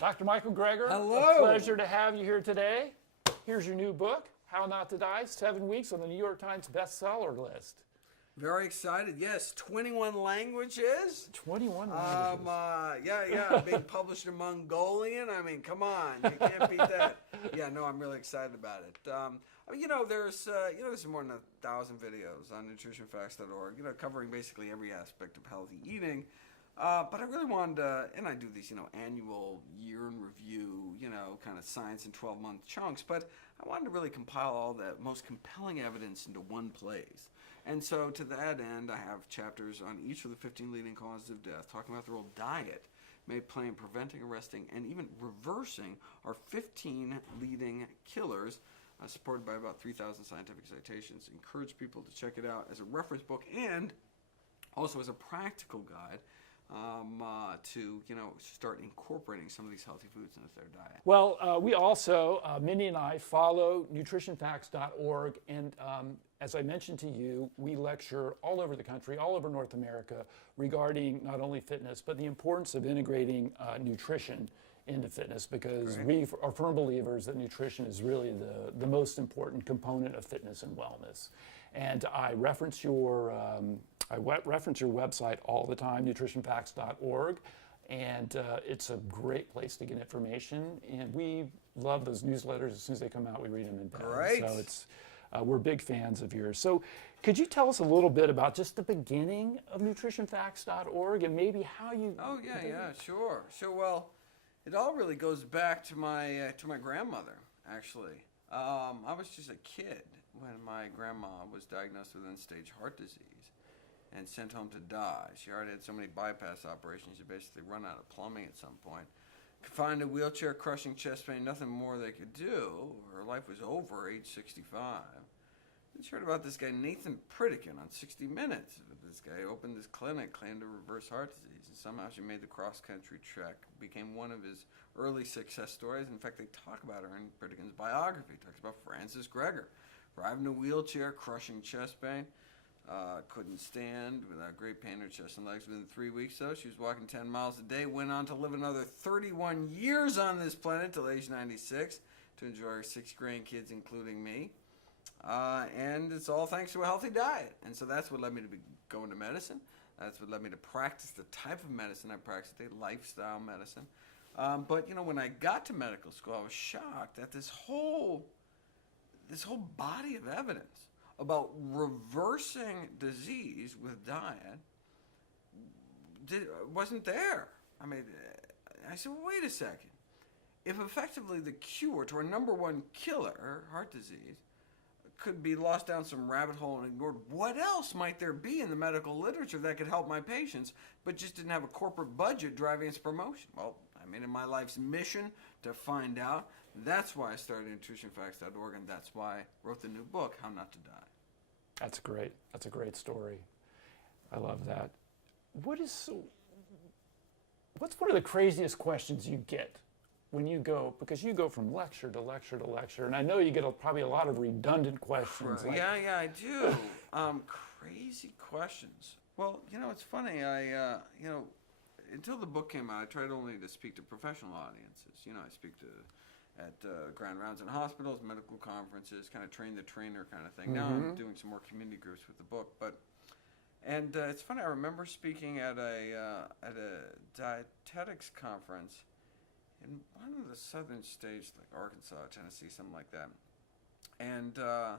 Dr. Michael Greger, Hello. a pleasure to have you here today. Here's your new book, How Not to Die, 7 weeks on the New York Times bestseller list. Very excited. Yes, 21 languages. 21 languages. Being published in Mongolian. I mean, come on, you can't beat that. Yeah, no, I'm really excited about it. There's more than 1,000 videos on nutritionfacts.org, covering basically every aspect of healthy eating. But I really wanted to, and I do these, annual year in review, kind of science in 12-month chunks, but I wanted to really compile all the most compelling evidence into one place. And so to that end, I have chapters on each of the 15 leading causes of death, talking about the role diet may play in preventing, arresting, and even reversing our 15 leading killers, supported by about 3,000 scientific citations. Encourage people to check it out as a reference book and also as a practical guide to start incorporating some of these healthy foods into their diet. Well, we also, Mindy and I, follow nutritionfacts.org, and as I mentioned to you, we lecture all over the country, all over North America, regarding not only fitness, but the importance of integrating nutrition into fitness, because we are firm believers that nutrition is really the most important component of fitness and wellness. And I reference your website all the time, nutritionfacts.org, and it's a great place to get information. And we love those newsletters. As soon as they come out, we read them in bed. Great. So we're big fans of yours. So could you tell us a little bit about just the beginning of nutritionfacts.org and maybe how you... Oh, yeah, sure. So, well, it all really goes back to my grandmother, actually. I was just a kid when my grandma was diagnosed with end-stage heart disease and sent home to die. She already had so many bypass operations, she basically run out of plumbing at some point. Confined to a wheelchair, crushing chest pain, nothing more they could do. Her life was over, age 65. And she heard about this guy, Nathan Pritikin, on 60 Minutes. This guy opened this clinic, claimed to reverse heart disease, and somehow she made the cross-country trek. Became one of his early success stories. In fact, they talk about her in Pritikin's biography. Talks about Frances Greger, driving a wheelchair, crushing chest pain. Couldn't stand without great pain in her chest and legs. Within 3 weeks, though, she was walking 10 miles a day. Went on to live another 31 years on this planet till age 96 to enjoy her 6 grandkids, including me. And it's all thanks to a healthy diet. And so that's what led me to be going to medicine. That's what led me to practice the type of medicine I practiced, a lifestyle medicine. But when I got to medical school, I was shocked at this whole body of evidence about reversing disease with diet wasn't there. I mean, I said, well, wait a second. If effectively the cure to our number one killer, heart disease, could be lost down some rabbit hole and ignored, what else might there be in the medical literature that could help my patients, but just didn't have a corporate budget driving its promotion? Well, I made it my life's mission to find out. That's why I started nutritionfacts.org, and that's why I wrote the new book, How Not to Die. That's great. That's a great story. I love that. What's one of the craziest questions you get when you go, because you go from lecture to lecture to lecture, and I know you get probably a lot of redundant questions. Yeah, I do. Crazy questions. Well, it's funny. Until the book came out, I tried only to speak to professional audiences. I speak at grand rounds in hospitals, medical conferences, kind of train the trainer kind of thing. Now I'm doing some more community groups with the book, and it's funny. I remember speaking at a dietetics conference in one of the southern states, like Arkansas, Tennessee, something like that, and I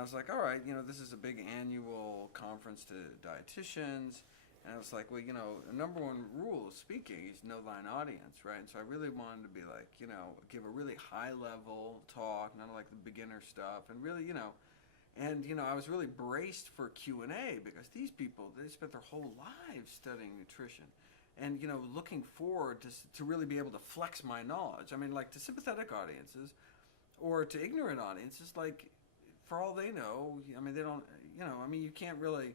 was like, all right, this is a big annual conference to dietitians. And I was like, well, the number one rule of speaking is know thine audience, right? And so I really wanted to be like, give a really high-level talk, not like the beginner stuff, and really, and, I was really braced for Q&A because these people, they spent their whole lives studying nutrition and, looking forward to really be able to flex my knowledge. I mean, like to sympathetic audiences or to ignorant audiences, like, for all they know, I mean, they don't, you can't really...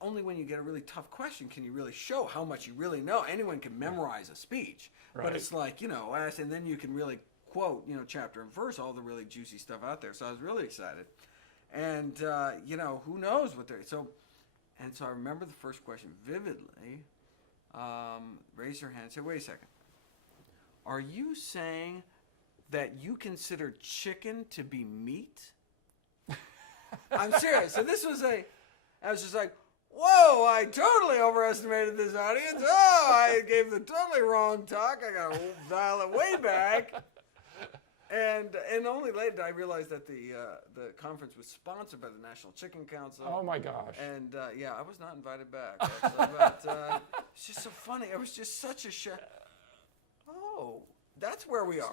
Only when you get a really tough question can you really show how much you really know. Anyone can memorize a speech, right. But it's like, and then you can really quote, chapter and verse, all the really juicy stuff out there. So I was really excited. And, who knows what they're... So I remember the first question vividly. Raise your hand and say, wait a second. are you saying that you consider chicken to be meat? I'm serious. So I was just like, whoa, I totally overestimated this audience. Oh, I gave the totally wrong talk. I got to dial it way back. And only later did I realize that the conference was sponsored by the National Chicken Council. Oh my gosh. And yeah, I was not invited back. But it's just so funny. It was just such a shock. Oh, that's where we are.